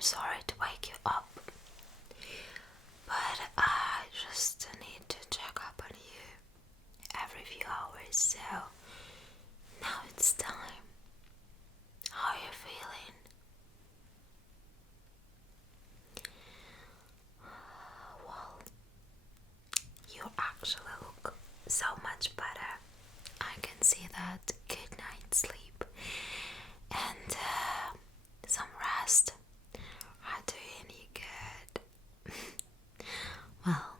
sorry to wake you up, but I just need to check up on you every few hours, so now it's time. How are you feeling? Well, you actually look so much better. I can see that. Good night's sleep and some rest are doing you good. Well,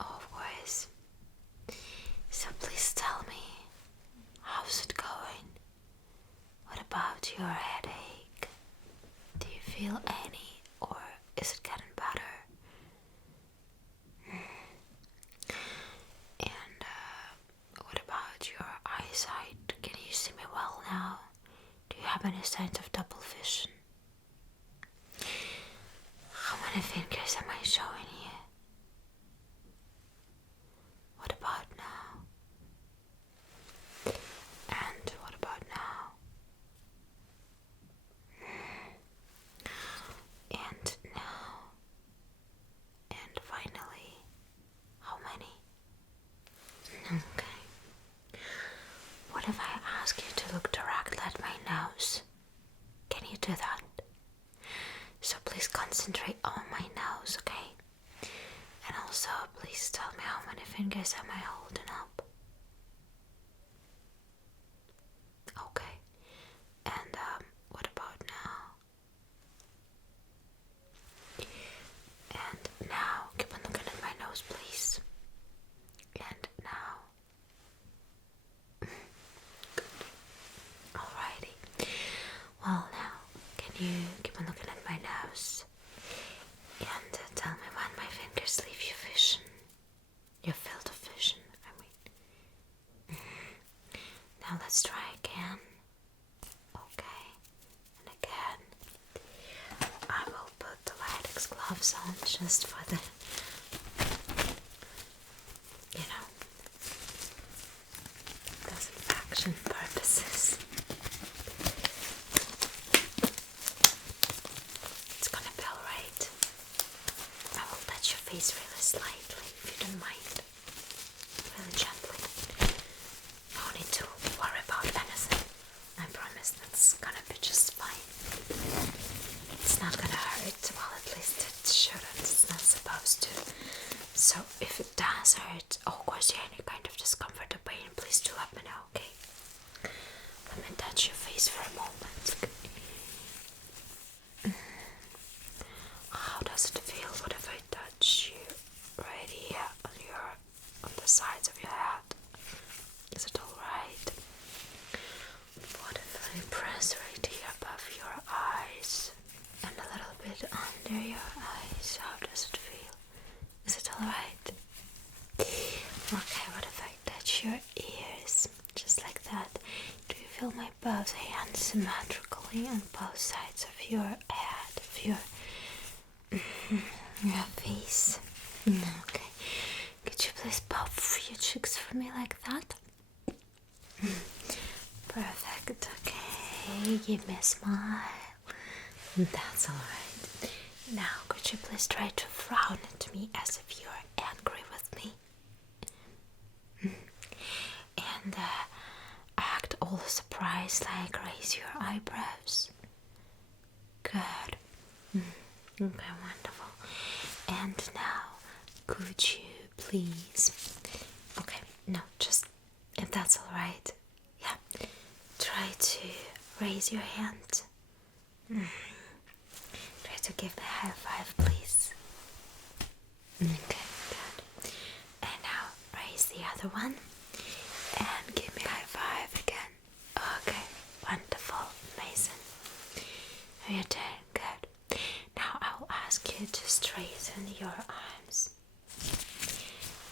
of course. So please tell me, how's it going? What about your headache? Do you feel any, or is it getting better? And what about your eyesight? Can you see me well now? Do you have any signs of double vision? How many fingers am I showing you? What about now? And what about now? And now? And finally, how many? Okay. What if I ask you to look directly at my nose? Can you do that? So please concentrate on my nose, okay? And also, please tell me how many fingers am I holding up? Okay. And what about now? And now, keep on looking at my nose, please. And now. Good. Alrighty. Well, now, can you keep on looking at my nose? And tell me when my fingers leave your vision. Your field of vision, I mean. Now let's try again. Okay. And again. I will put the latex gloves on just for the, disinfection purposes. It's gonna be alright. I will touch your face really slightly, if you don't mind. Really gently. No need to worry about anything. I promise that's gonna be just fine. It's not gonna hurt. Well, at least it shouldn't. It's not supposed to. So if it does hurt, or cause you any kind of discomfort or pain, please do let me know, okay? Let me touch your face for a moment. How does it feel? What if I touch you right here on the sides of your head? Is it alright? What if I press right here above your eyes and a little bit under your eyes? How does it feel? Is it alright? Okay, what if I touch your ears? Just like that. Do you feel my both hands symmetrically on both sides of your head, of your face? Okay. Could you please puff your cheeks for me like that? Perfect. Okay. Give me a smile. That's alright. Now, could you please try to frown at me as if you're angry with me? And act all surprised, like raise your eyebrows. Good. Okay, wonderful. And now, could you please... Okay, no, just if that's alright. Yeah. Try to raise your hand. Try to give me a high five, please. Okay, good. And now raise the other one and give me a high five again. Okay, wonderful, amazing. You're doing good. Now I'll ask you to straighten your arms.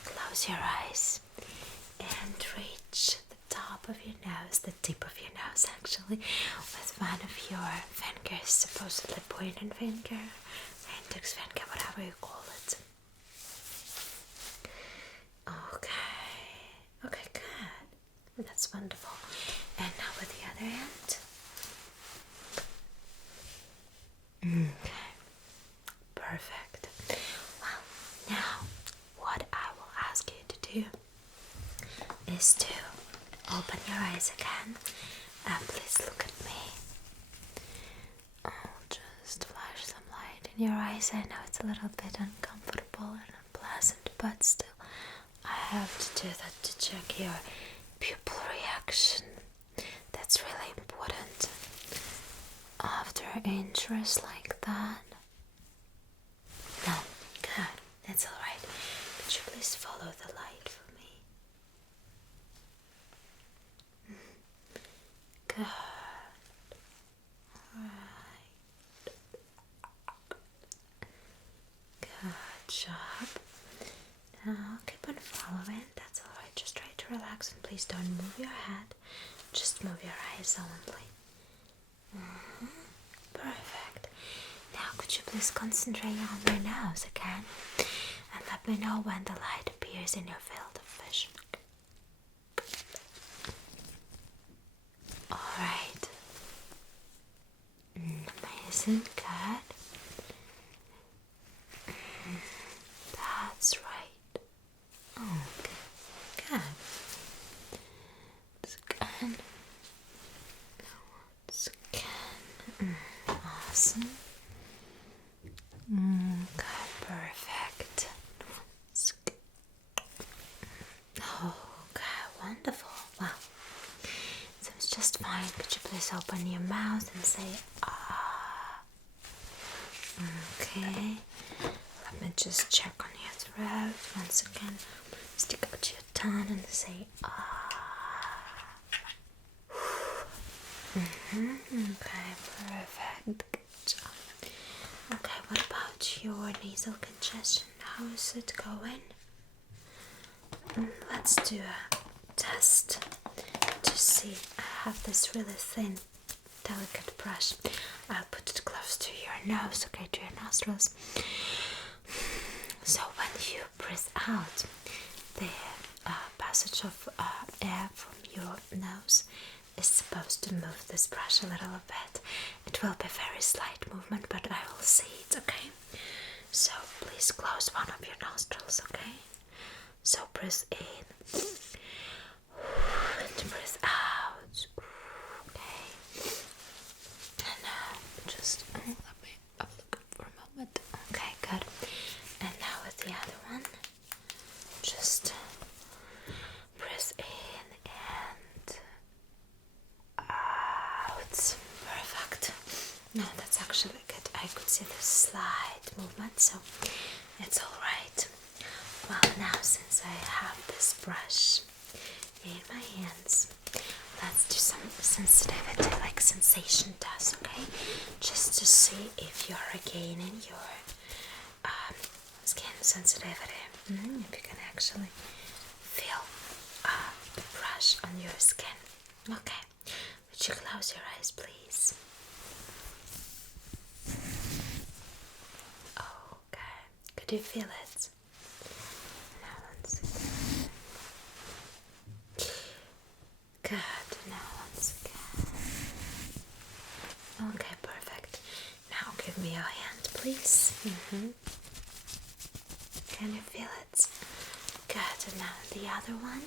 Close your eyes and reach the top of your nose, the tip of your nose actually, with one of your fingers, supposedly pointing finger, index finger, whatever you call it. Okay, good. That's wonderful. And now with the other hand. eyes again. Please look at me. I'll just flash some light in your eyes. I know it's a little bit uncomfortable and unpleasant, but still, I have to do that to check your pupil reaction. That's really important after injuries like that. No, good. That's alright. Could you please follow the light for me? Good. Alright. Good job. Now keep on following. That's alright. Just try to relax and please don't move your head. Just move your eyes only. Perfect. Now could you please concentrate on my nose again? And let me know when the light appears in your field of vision. Alright. Amazing. Good. That's right. Okay. Good. Scan. Scan. Awesome. Okay, perfect. Okay, wonderful. Wow. Seems just fine. Could you please open your mouth and say ah? Okay. Let me just check on your throat once again. Stick out your tongue and say ah. Okay, perfect. Good job. Okay, what about your nasal congestion? How is it going? Let's do a test to see. I have this really thin, delicate brush. I'll put it close to your nose, okay, to your nostrils. So when you breathe out, the passage of air from your nose is supposed to move this brush a little bit. It will be very slight movement, but I will see it, okay? So please close one of your nostrils, okay? So breathe in and breathe out, okay? And now just let me have a look for a moment. Okay, good. And now with the other one, just breathe in and out. Perfect. No, that's actually good. I could see the slight movement, so it's alright. Well, now since I have this brush in my hands, let's do some sensitivity, like sensation test, okay? Just to see if you're regaining your skin sensitivity. If you can actually feel the brush on your skin. Okay, would you close your eyes, please? Okay, could you feel it? Now once again. Good, now once again. Okay, perfect. Now give me your hand, please. Can you feel it? Good, and now the other one.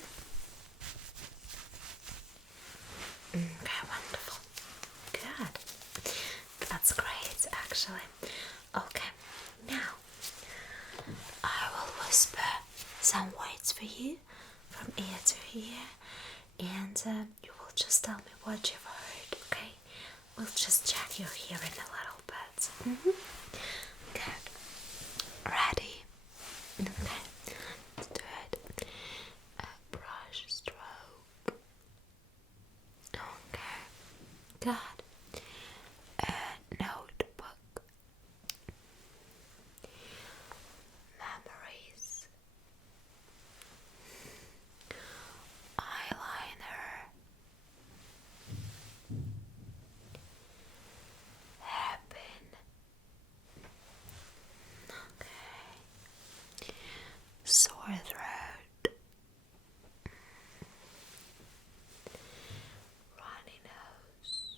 Okay, wonderful. Good. That's great, actually. Okay, now I will whisper some words for you from ear to ear, and you will just tell me what you've heard, okay? We'll just check your hearing a little bit. Good. Ready? Okay. Let's do it. Brush stroke. Okay. Good. Notebook. Memories. Eyeliner. Hairpin. Okay. Sore throat. Runny nose.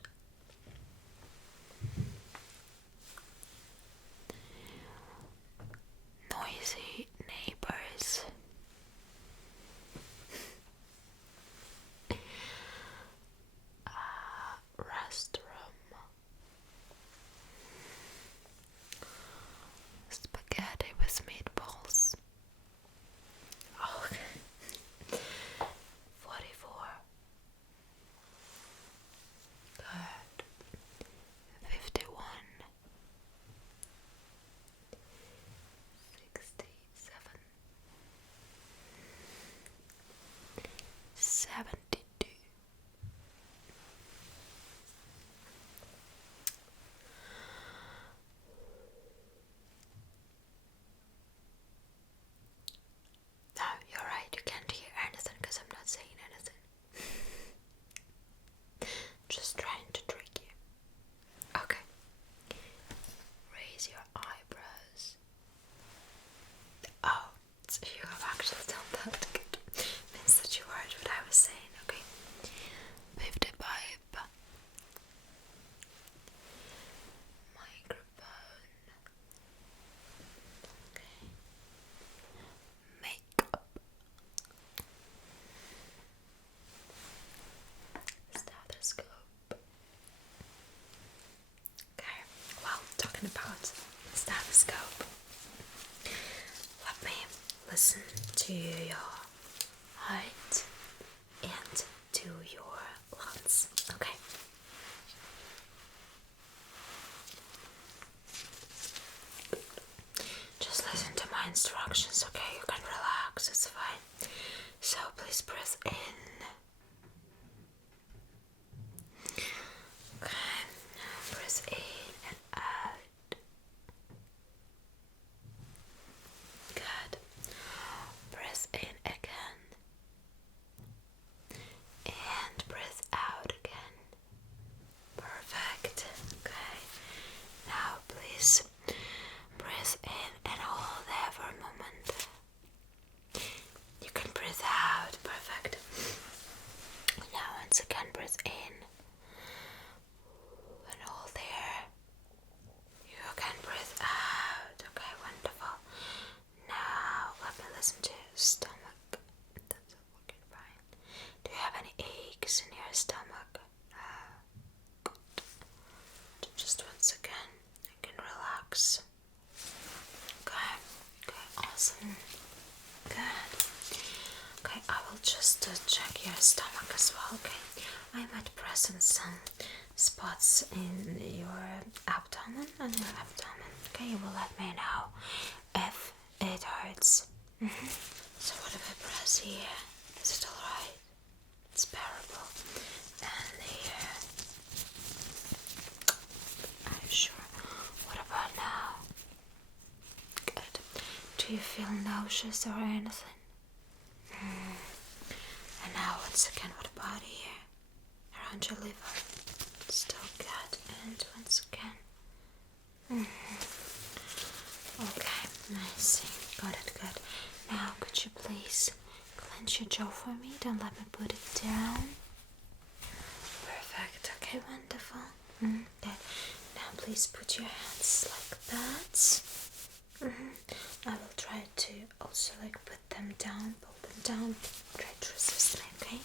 listen to your heart and to your lungs, okay? Just listen to my instructions, okay? You can relax, it's fine. So please breathe in. Okay, breathe in and out. Good. Breathe in again. And breathe out again. Perfect. Okay. Now please breathe in and hold there for a moment. You can breathe out. Perfect. Now once again breathe in and hold there. You can breathe out. Okay, wonderful. Now let me listen to your stomach. That's working fine. Do you have any aches in your stomach? Good. Just once again, you can relax. Okay, awesome. Good. Okay, I will just check your stomach as well, okay? I might press on some spots in your abdomen, okay? You will let me know if it hurts. So what if I press here? Is it alright? It's bearable. And here. Are you sure? What about now? Good. Do you feel nauseous or anything? And now once again, what about here? Around your liver? Still good. And once again. Okay, I see. Got it, good. Now could you please clench your jaw for me? Don't let me put it down. Perfect. Okay, wonderful. Good. Now please put your hands like that. I will try to also put them down, pull them down, try to resist me, okay?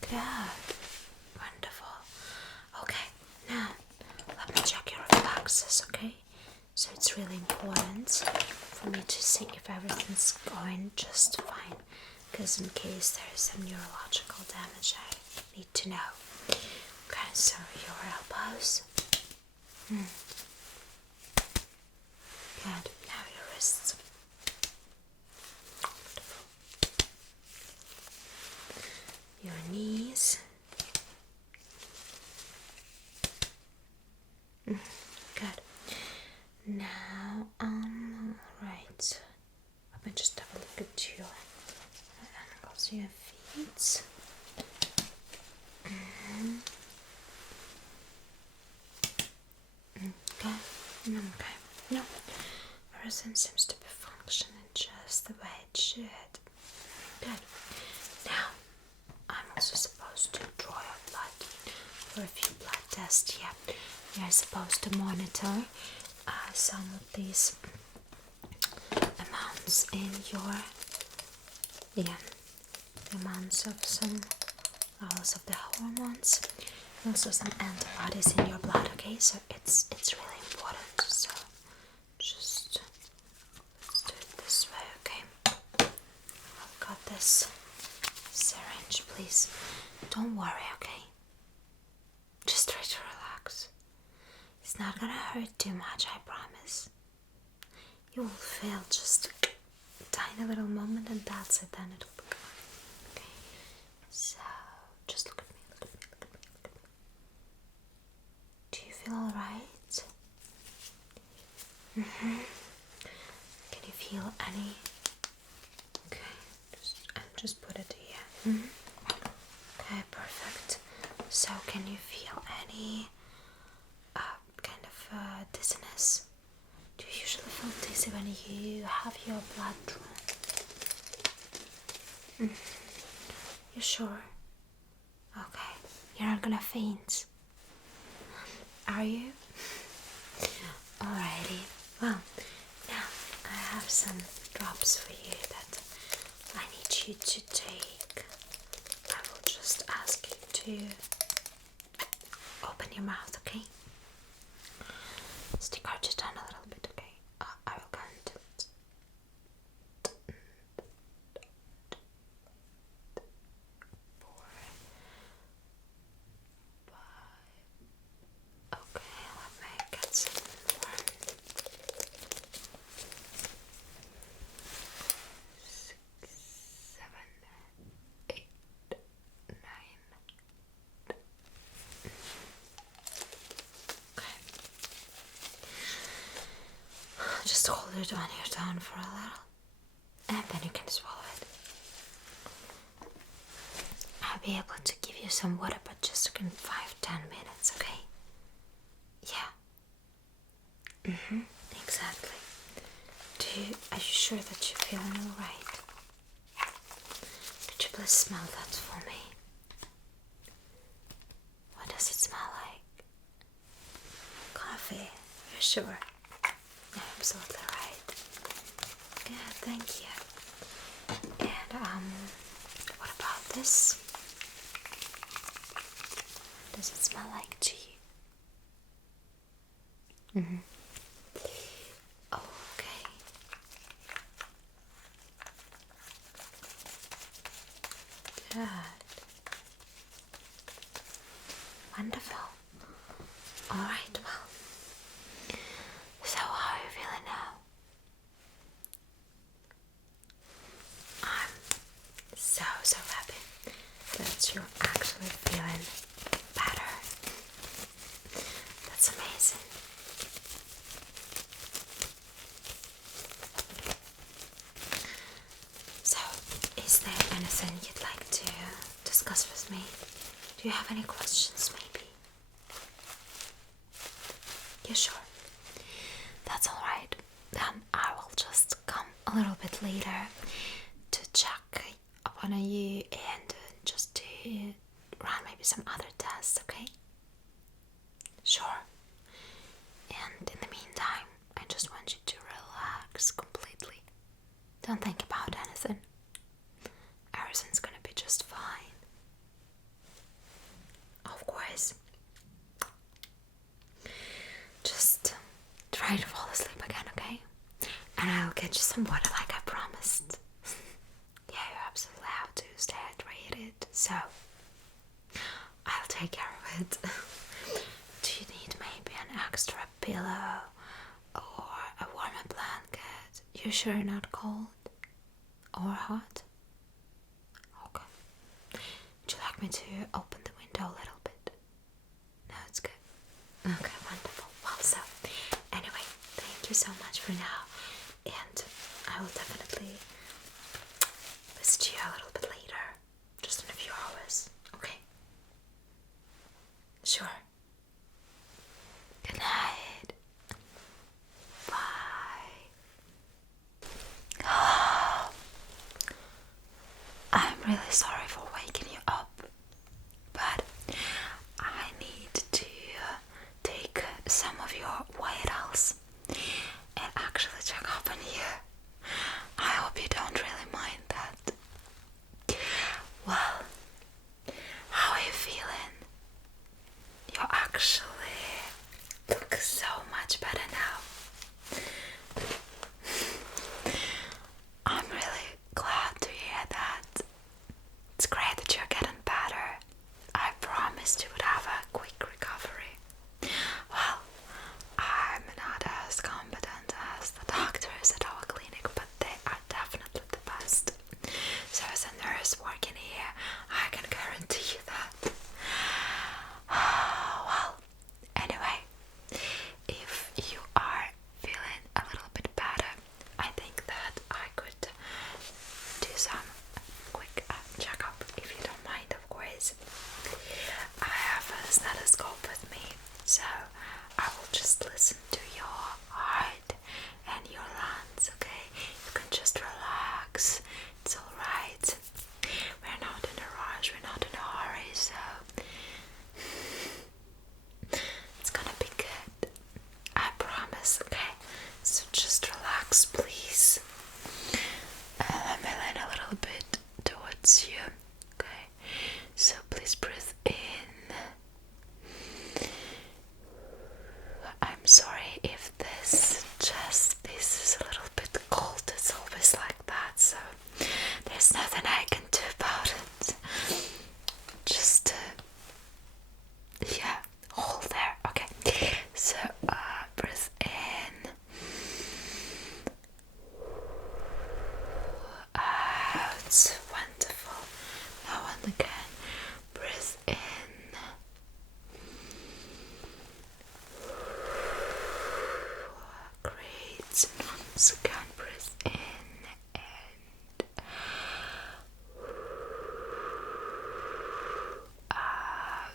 Good. Wonderful. Okay, now let me check your reflexes, okay? So it's really important for me to see if everything's going just fine, because in case there is some neurological damage, I need to know. Okay, so your elbows. Good. Now your wrists. Wonderful. Your knees. Good. Now, right. Let me just have a look at your ankles, your feet. Okay. No. Everything seems to be functioning just the way it should. Good. Now, I'm also supposed to draw your blood for a few blood tests. Yeah, you're supposed to monitor some of these amounts in your the amounts of some levels of the hormones, also some antibodies in your blood. Okay, so it's really important. So just let's do it this way. Okay, I've got this syringe. Please don't worry. Okay, just try to relax. It's not gonna hurt too much, I promise. You will feel just a tiny little moment and that's it, then it'll be gone. Okay, so just look at me, look at me. Do you feel alright? Can you feel any? Okay, just put it here. Okay, perfect. So can you feel any kind of dizziness? Do you usually feel dizzy when you have your blood drawn? You sure? Okay, you're not gonna faint, are you? Alrighty, well, now I have some drops for you that I need you to take. I will just ask you to open your mouth, okay? Stick out your tongue a little bit, okay? I will count. just hold it on your tongue for a little, and then you can swallow it. I'll be able to give you some water, but just in 5-10 minutes, okay? Yeah. Exactly. Are you sure that you're feeling alright? Could you please smell that for me? What does it smell like? Coffee. You're sure? Yeah, absolutely right. Good, thank you. And what about this? Does it smell like tea? Okay. Good. Wonderful. Alright, well. So how are you feeling now? I'm so happy that you're actually feeling better. That's amazing. So, is there anything you'd like to discuss with me? Do you have any questions, maybe? You sure? That's alright. Then I will just come a little bit later to check up on you and just to run maybe some other tests, okay? Sure. And in the meantime, I just want you to relax completely. Don't think about anything. Everything's gonna be just fine. Of course. Just try to fall asleep again, okay? And I'll get you some water like I promised. Yeah, you absolutely have to stay hydrated, so I'll take care of it. Do you need maybe an extra pillow or a warmer blanket? You sure you're not cold or hot? Okay. Would you like me to open the window a little bit? No, it's good. Okay, wonderful. Well, so anyway, thank you so much for now, and I will definitely visit you a little bit later, just in a few hours. Okay? Sure. Good night. Bye. I'm really sorry for waking you up, but I need to take some of your vitals and actually check up on you. I hope you don't really mind that. Well, how are you feeling? You actually look so much better now. I'm really glad to hear that. It's great that you're getting better. I promised you would have a quick recovery. Well, I'm not as competent as the doctors at our clinic, but they are definitely the best. So as a nurse working here, I can guarantee you that. Well, anyway, if you are feeling a little bit better, I think that I could do some quick checkup, if you don't mind, of course. I have a stethoscope with me, so I will just listen to your heart and your lungs, okay? You can just relax. It's alright. We're not in a rush, we're not in a hurry, so it's gonna be good. I promise, okay? So just relax, please. Let me lean a little bit towards you, okay? So please breathe in. I'm sorry if this is a little bit cold. It's always like that, so there's nothing I can do about it. Just yeah, hold there. Okay. So breathe in, out. Wonderful. Now and again. Breathe in. Great. once again, breathe in and out.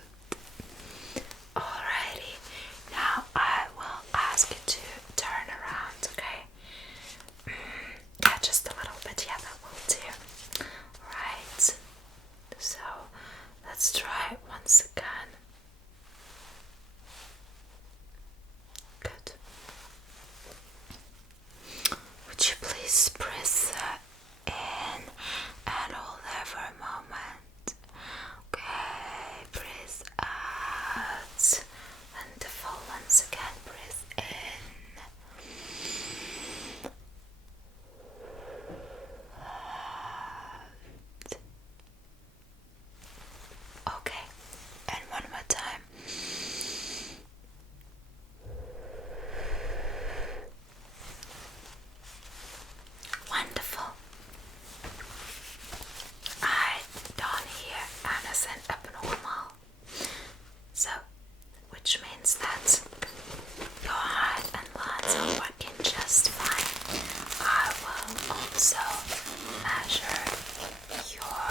Alrighty, now I will ask you to turn around, okay? Yeah, just a little bit, yeah, that will do. Right, so let's try it once again. Good. Would you please breathe in and hold there for a moment? Okay, breathe out. Wonderful. Once again, breathe in. Out. Okay, and one more time. Wonderful. I don't hear anything abnormal. So, which means that your heart and lungs are working just fine. I will also measure your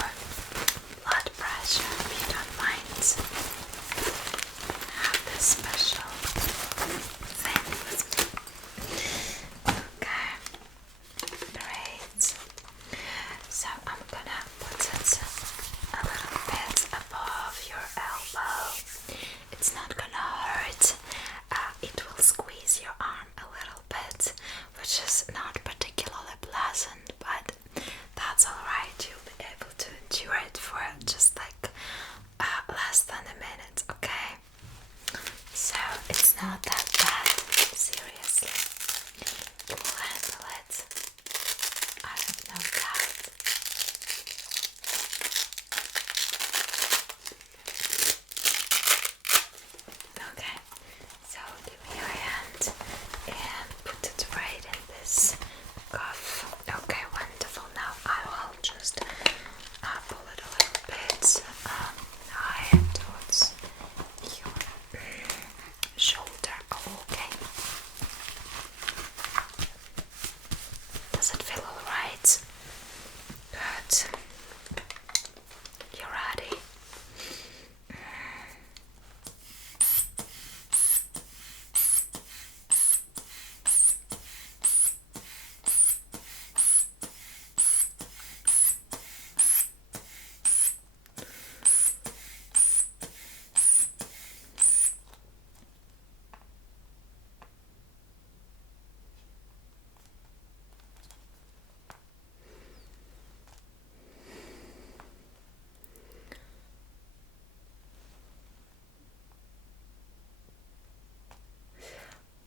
blood pressure if you don't mind. Have this special thing with me. Okay, great. So I'm gonna put it a little bit above your elbow. It's not gonna hurt. It will squeeze your arm a little bit, which is not particularly pleasant, but that's alright. You'll be able to endure it for just like less than a minute, okay? So it's not that bad, seriously. You will handle it. I have no doubt. Okay, so give me your hand and put it right in this cuff. Okay, wonderful. Now I will just pull it a little bit higher towards your shoulder. Okay. Does it feel alright? Good. You ready?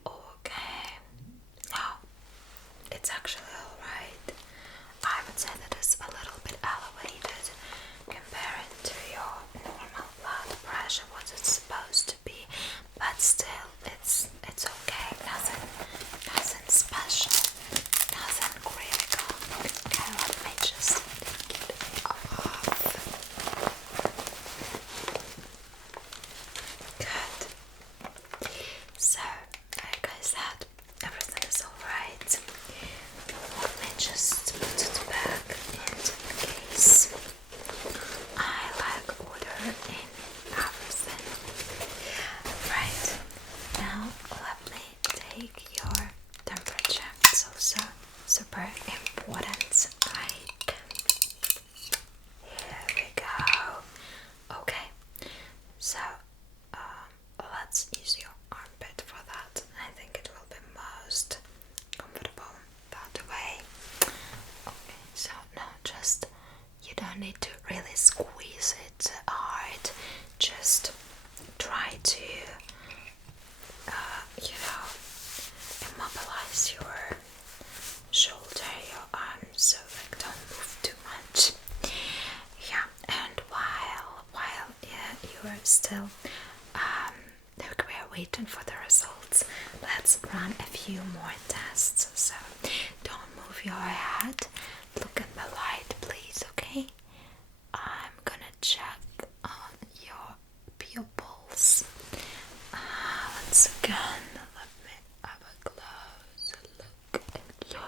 Okay. Now, it's actually alright. I would say that it's a little bit elevated compared to your normal blood pressure, what it's supposed to be, but still, it's okay. Nothing special, nothing critical. Okay, let me just take it off. Good. So, like I said, everything is alright. Let me just put it back into the case. I like order in everything. Right, now let me take your temperature. It's also super important. Right, here we go. Okay, so let's use your armpit for that. I think it will be most comfortable that way. Okay, so now just, you don't need to really squeeze it hard, just try to immobilize your shoulder, your arms, so like don't move too much. Yeah, and while you are still we're waiting for the results, let's run a few more tests. So don't move your head, look at the light please, okay? I'm gonna check on your pupils. Once again, let me have a close look at your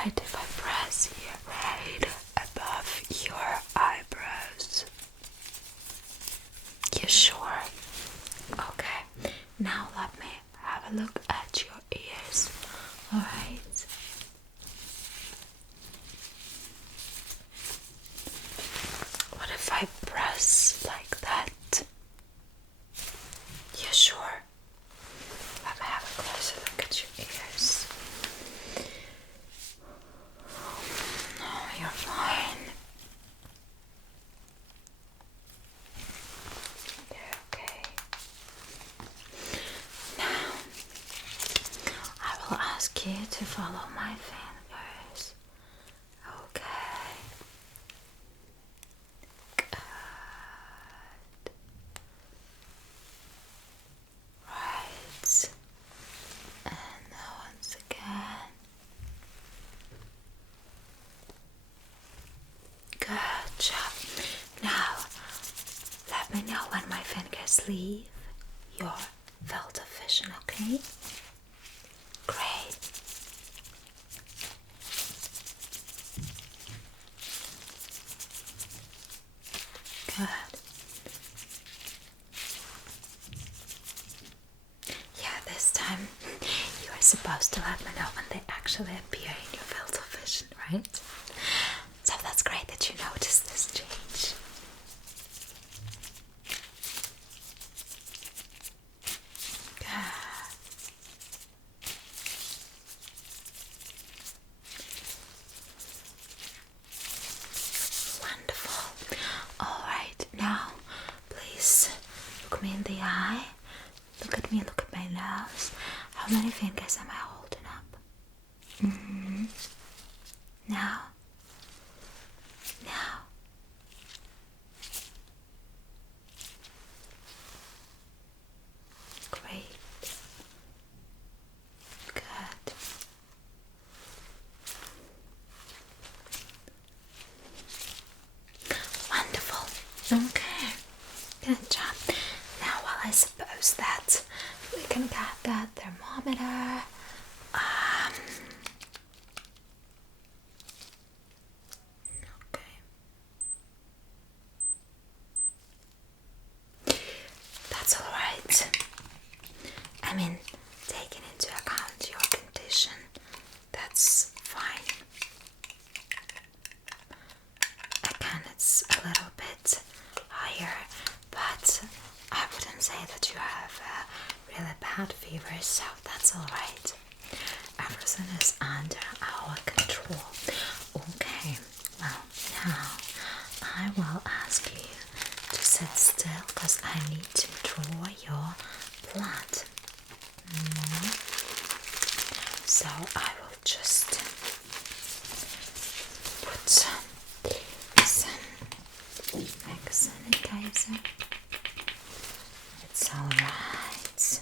alright if I press here right above your eyebrows? You sure? Okay, now let me have a look at your ears. Alright. What if I press like that? You sure? Let me have a closer look at your ears. No, you're fine. Okay. Now, I will ask you to follow my fingers. Okay. Good. Right. And now once again. Good job. Now, let me know when my fingers leave your field of vision, okay? Great. Good. Yeah, this time you are supposed to let me know when they actually appear in your field of vision, right? So that's great that you noticed this change. Good. Wonderful. Alright, now please look me in the eye. Look at me, look at my nose. How many fingers am I holding up? Now. Now. Great. Good. Wonderful. Okay. Good job. Now, well, I suppose that we can get that thermometer. Okay. That's all right. I mean, taking into account your condition, that's fine. Again, it's a little bit higher, but I wouldn't say that you have a really bad fever, so that's alright. Everything is under our control. Okay, well, now I will ask you to sit still because I need to draw your blood. So I will just put some like sanitizer. It's alright.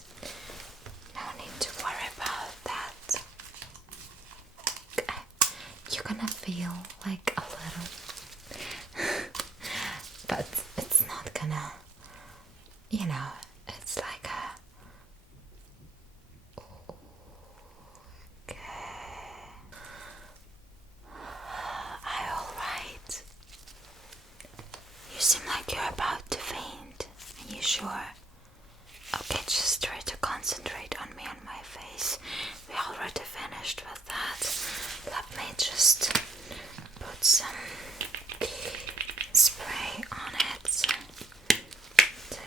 No need to worry about that. Okay. You're gonna feel like a little, but it's not gonna, you know, it's like a. You seem like you're about to faint. Are you sure? Okay, just try to concentrate on me and my face. We already finished with that. Let me just put some spray on it to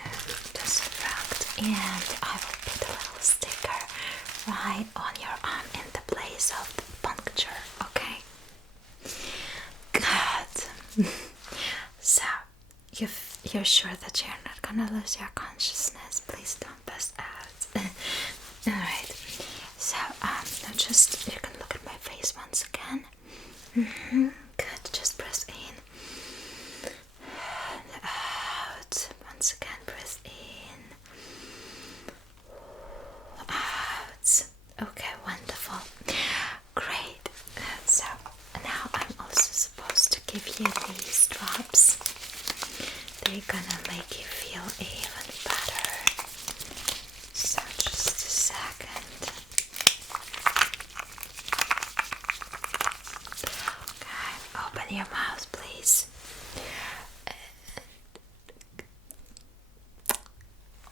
distract, and I will put a little sticker right on your arm in the place of the puncture, okay? Good. So, you're sure that you're not gonna lose your consciousness? Please don't pass out. Alright. So, now just, you can look at my face once again. Good. Just press in. And out. Once again, press in. Out. Okay, wonderful. Great. So, now I'm also supposed to give you these drops. They're gonna make you feel even better. So just a second. Open your mouth, please.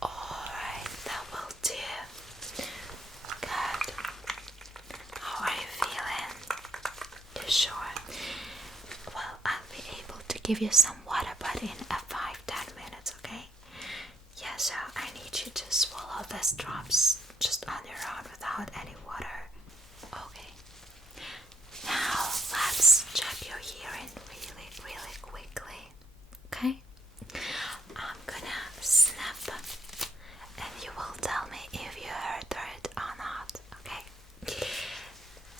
Alright, that will do. Good. How are you feeling? You sure? Well, I'll be able to give you some water, but in 5-10 minutes, okay? Yeah, so I need you to swallow these drops just on your own without any water. Okay. Now let's check your hearing really quickly. Okay? I'm gonna snap and you will tell me if you heard it or not. Okay?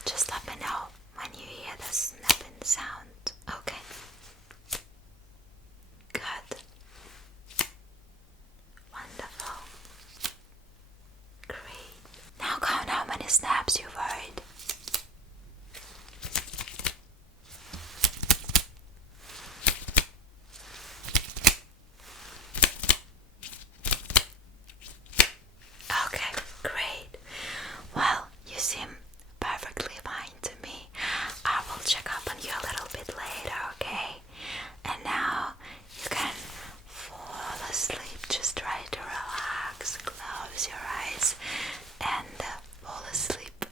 Just let me know when you hear the snapping sound. Okay? Good. Wonderful. Great. Now count how many snaps you've heard. Okay, great. Well, you seem perfectly fine to me. I will check up on you a little bit later, okay? And now you can fall asleep. Just try to relax, close your eyes, and fall asleep.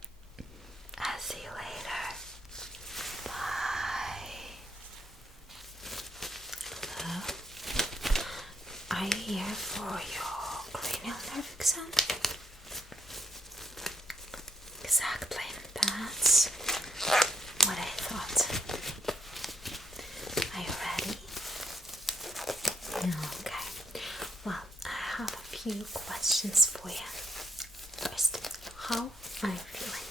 I'll see you later. Bye. Hello? Are you here for your cranial nerve exam? Exactly, that's what I thought. Are you ready? Okay. Well, I have a few questions for you. First, how are you feeling?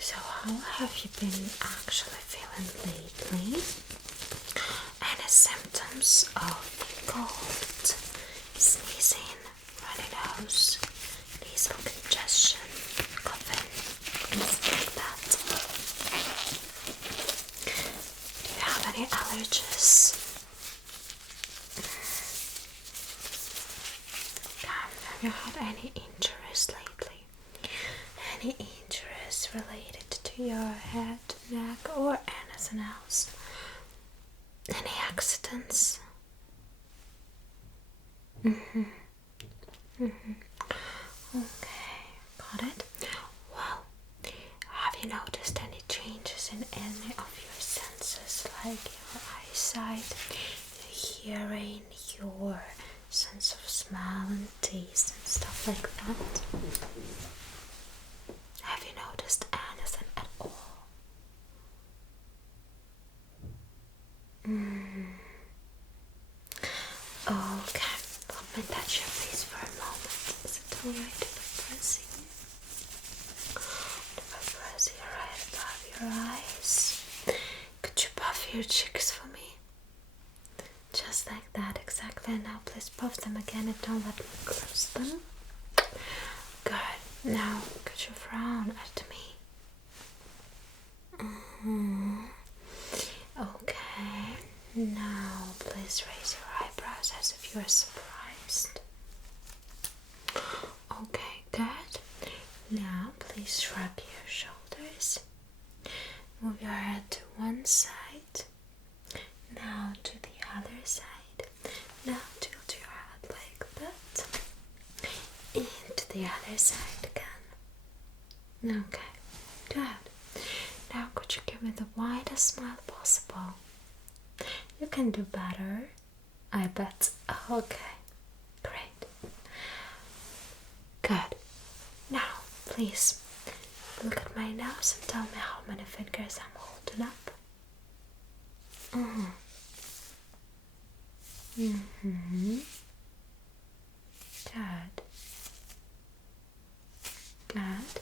So, how have you been actually feeling lately? Any symptoms of cold, sneezing, runny nose, nasal congestion, coughing, things like that? Do you have any allergies? Have you had any injuries lately? Any injuries related to your head, neck, or anything else? Any accidents? Okay, got it. Well, have you noticed any changes in any of your senses, like your eyesight, your hearing, your sense of smell and taste and stuff like that? Have you noticed anything at all? Okay, let me touch your face for a moment. Is it alright if I press you? If I press you right above your eyes, could you puff your cheeks for me? Just like that, exactly. Now please puff them again and don't let me close them. Good. Now could you frown at me? Okay. Now please raise your eyebrows as if you are surprised. Okay, good. Now please shrug your shoulders. Move your head to one side. Now to the other side. Now tilt your head like that. And to the other side again. Okay, good. Now could you give me the widest smile possible? You can do better, I bet. Okay, great. Good. Now, please look at my nose and tell me how many fingers I'm holding up. Good. Good.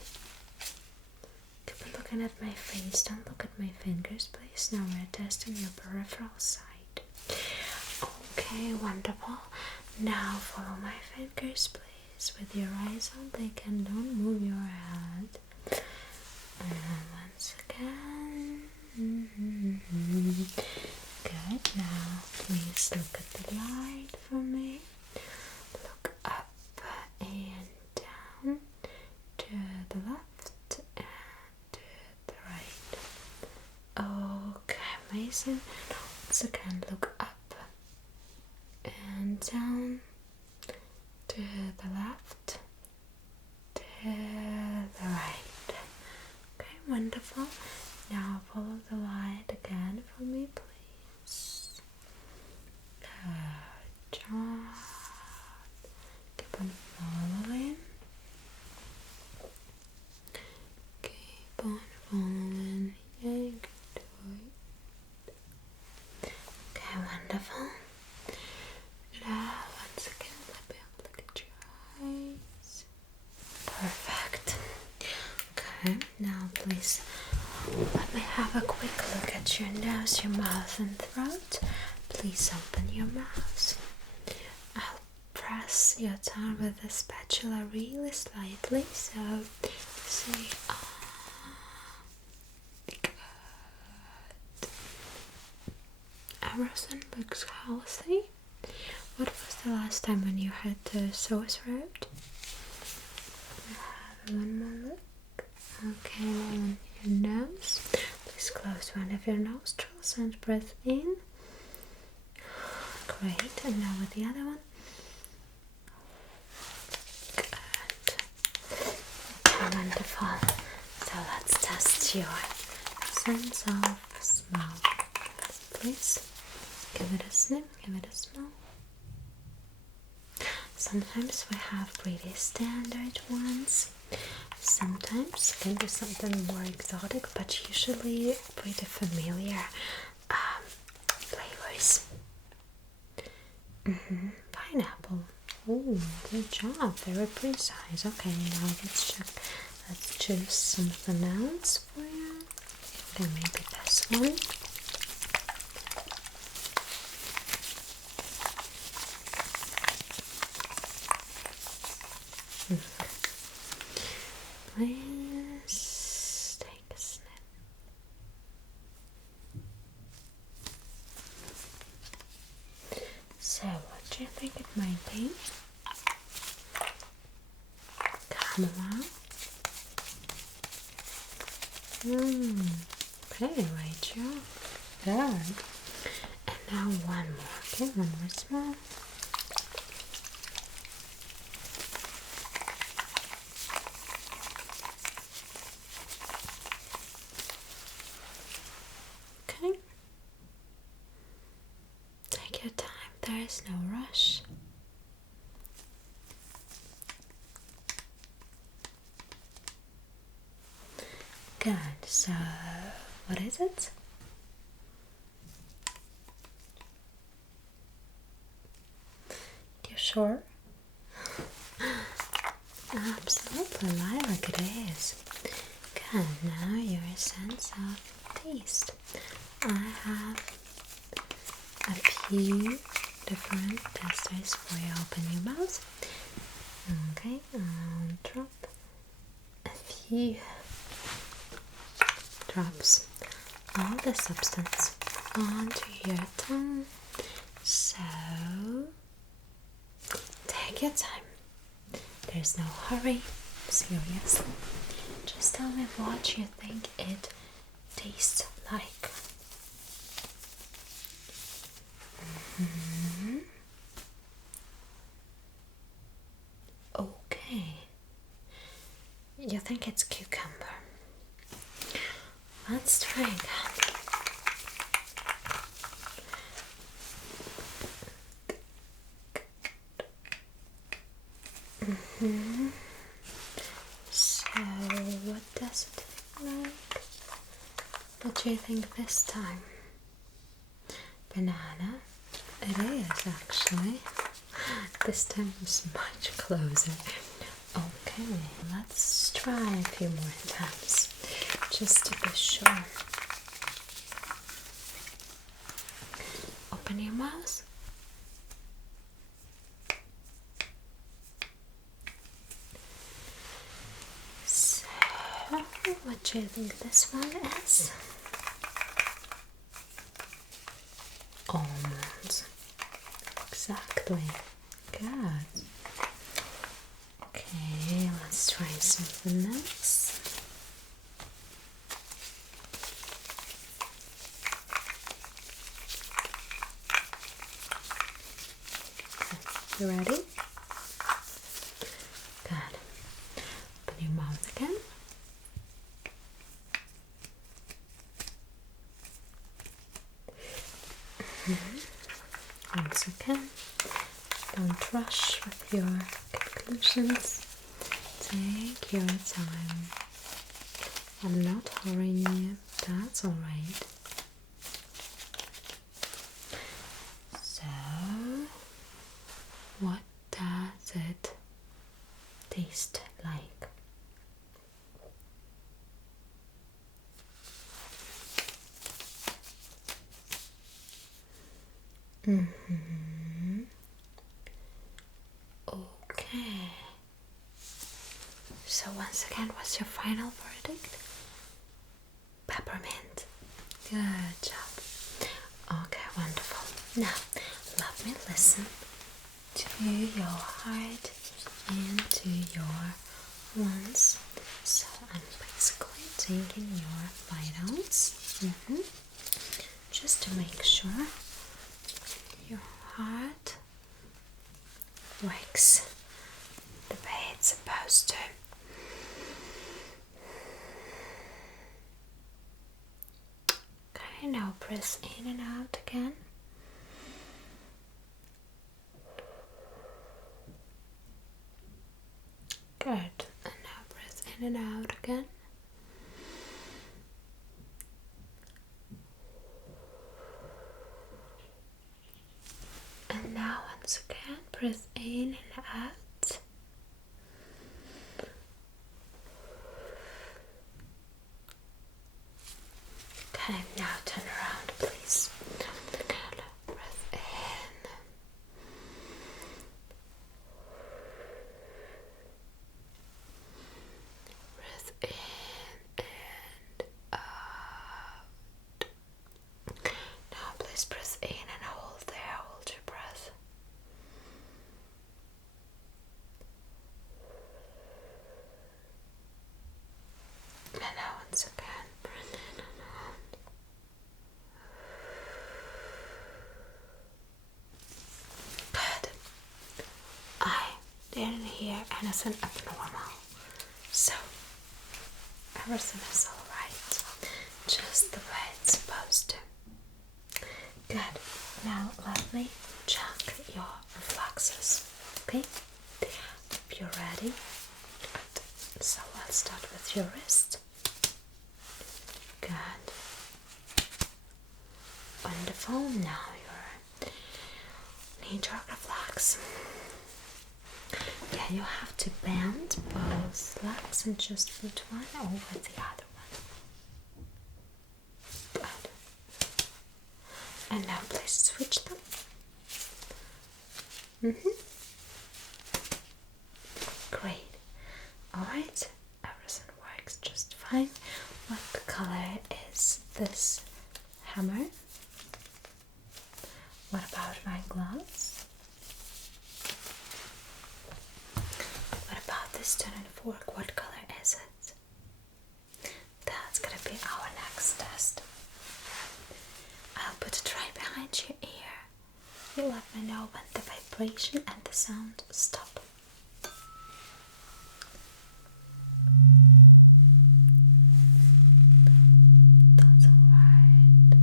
Keep looking at my face. Don't look at my fingers, please. Now we're testing your peripheral side. Okay, wonderful. Now follow my fingers, please, with your eyes open and don't move your head. And once again. Good. Now please look at the light for me. Look up and down, to the left and to listen. Once again, look up and down, to the left, to the right. Okay, wonderful. Now follow the light again for me, please. Good job. Keep on following. Keep on following. Yeah, good. Okay, wonderful. Now, once again, let me have a look at your eyes. Perfect. Okay, now please let me have a quick look at your nose, your mouth, and throat. Please open your mouth. I'll press your tongue with the spatula really slightly, so say good. Everything looks healthy. What was the last time when you had the sore throat? One more look. Okay, on your nose. Please close one of your nostrils and breathe in. Great, and now with the other one. Good. Okay, wonderful. So let's test your sense of smell. Please give it a sniff, give it a smell. Sometimes we have pretty standard ones. Sometimes can be something more exotic, but usually pretty familiar flavors. Pineapple. Oh, good job. Very precise. Okay, now let's check. Let's choose something else for you. Okay, maybe this one. Please take a sniff. So, what do you think it might be? Chamomile. Okay, right job. Good. And now one more. Okay, one more small. Okay. Take your time. There is no rush. Good. So, what is it? You sure? Absolutely, lilac it is. Good. Now your sense of taste. I have a few different testers for you. Open your mouth. Okay, I'll drop a few drops of the substance onto your tongue. So take your time. There's no hurry. Seriously. Just tell me what you think it tastes like. Okay. You think it's cucumber. Let's try again. So, what does it look like? What do you think this time? Banana? It is actually. This time is much closer. Okay, let's try a few more times just to be sure. Open your mouth. So, what do you think this one is? Almonds. Exactly. Good. Okay, let's try something else. You ready? Good. Open your mouth again. Once again, don't rush with your conclusions. Take your time. I'm not hurrying you, that's alright. So, what does it taste like? Okay. So once again, what's your final verdict? Peppermint. Good job. Okay, wonderful. Now, let me listen to your heart and to your lungs. So I'm basically taking your vitals. Just to make sure your heart works the way it's supposed to. Okay, now press in and out again. Good. And now press in and out again. And now once again, press in and out. Okay, now turn around, please. Again, breath in. Breath in and out. Now please breathe in and hold there. Hold your breath. And now once again, breathe in and out. Good. I didn't hear anything abnormal, so everything is alright, just the way it's supposed to. Good. Now let me check your reflexes. Okay? If you're ready. Good. So let's start with your wrist. Good. Wonderful. Now your knee-jerk reflex. Yeah, you have to bend both legs and just put one over the other one. Good. And now please switch them. Great. Alright, everything works just fine. What color is this hammer? What about my gloves? What about this spoon and fork? What color is it? That's gonna be our next test. I'll put it right behind your ear. You let me know when the vibration and the sound stop. That's alright.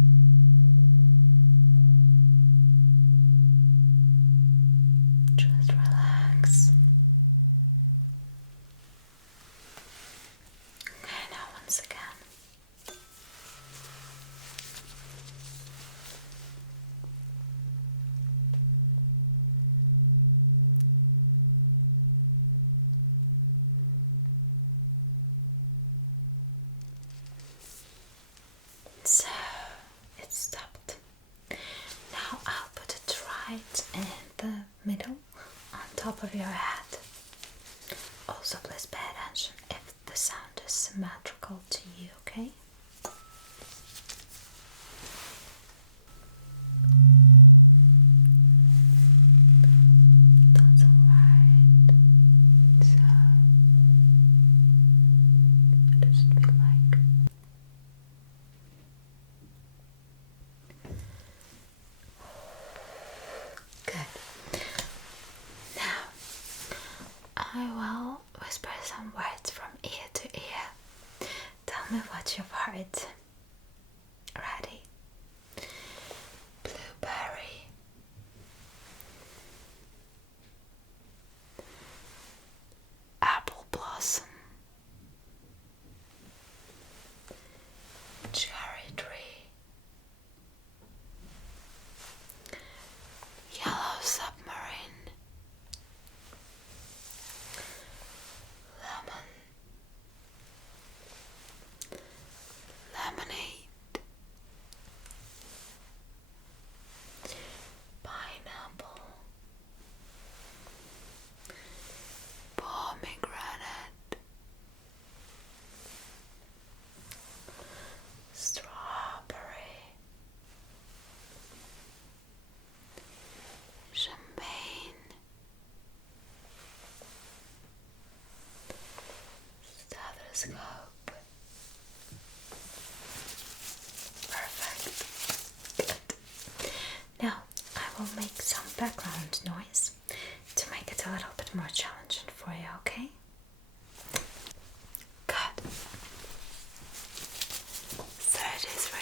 Just relax. Okay, now once again. So it stopped. Now I'll put it right in the middle on top of your head. Also please pay attention if the sound is symmetrical to you, okay? That's alright. So just feel like good. it. Ready? Blueberry, apple blossom, cherry tree, yellow submarine, lemon, lemonade, pineapple, pomegranate, strawberry, champagne, stethoscope. Perfect. Good. Now I will make some background noise to make it a little bit more challenging for you, okay? Good. 33,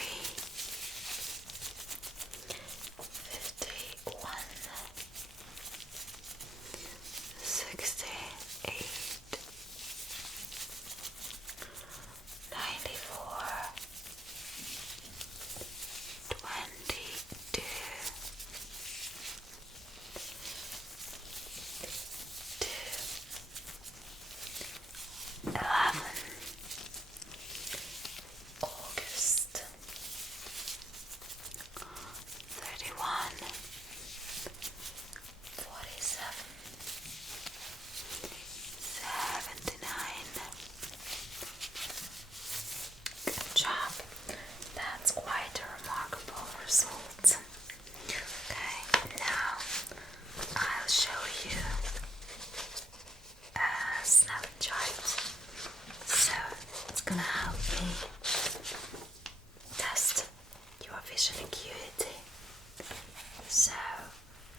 51, 68, 94, 22, 11, August, 31, 47, 79. Good job. That's quite a remarkable result. Okay, now I'll show you smelling charts. So it's gonna help me test your vision acuity. So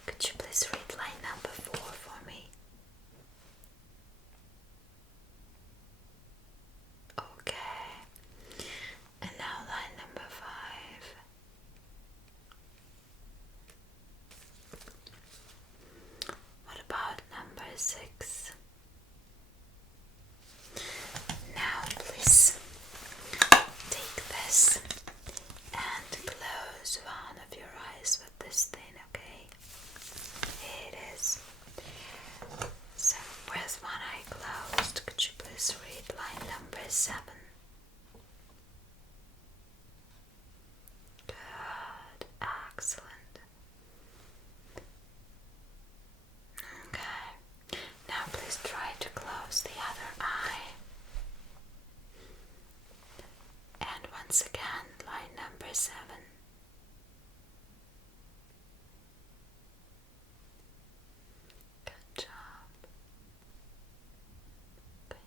could you please read line number 4 for me? Okay. And now line number 5. What about number 6? Now please take this and close one of your eyes with this thing, okay? It is. So with one eye closed, could you please read line number 7? Good, excellent. Okay, now please try to close the other eye. And once again, line number 7. Good job. Okay.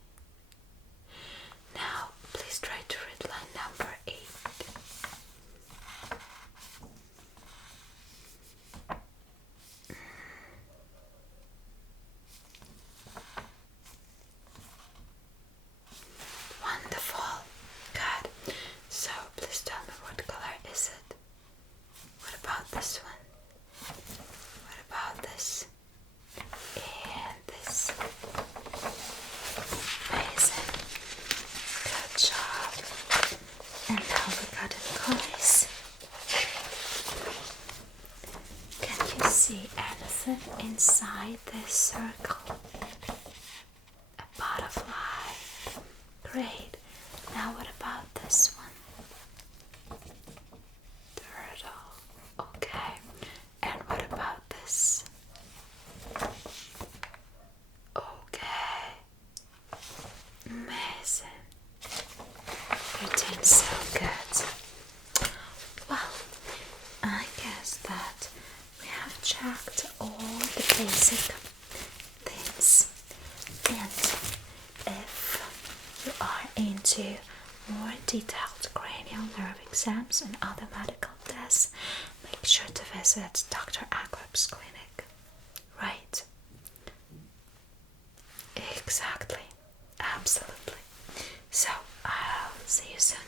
Now, please try to read line number 8. Wonderful. Good. So please tell me, what color is it? What about this one? What about this? And this. Amazing. Good job. And now we got the colors. Can you see anything inside this circle? A butterfly. Great. Now what about this one? Turtle. Okay. And what about this? Okay. Amazing. You're doing so good. Well, I guess that we have checked all the basic things. And if you are into more detailed cranial nerve exams and other medical tests, make sure to visit Dr. Aklap's clinic. Right? Exactly. Absolutely. So, I'll see you soon.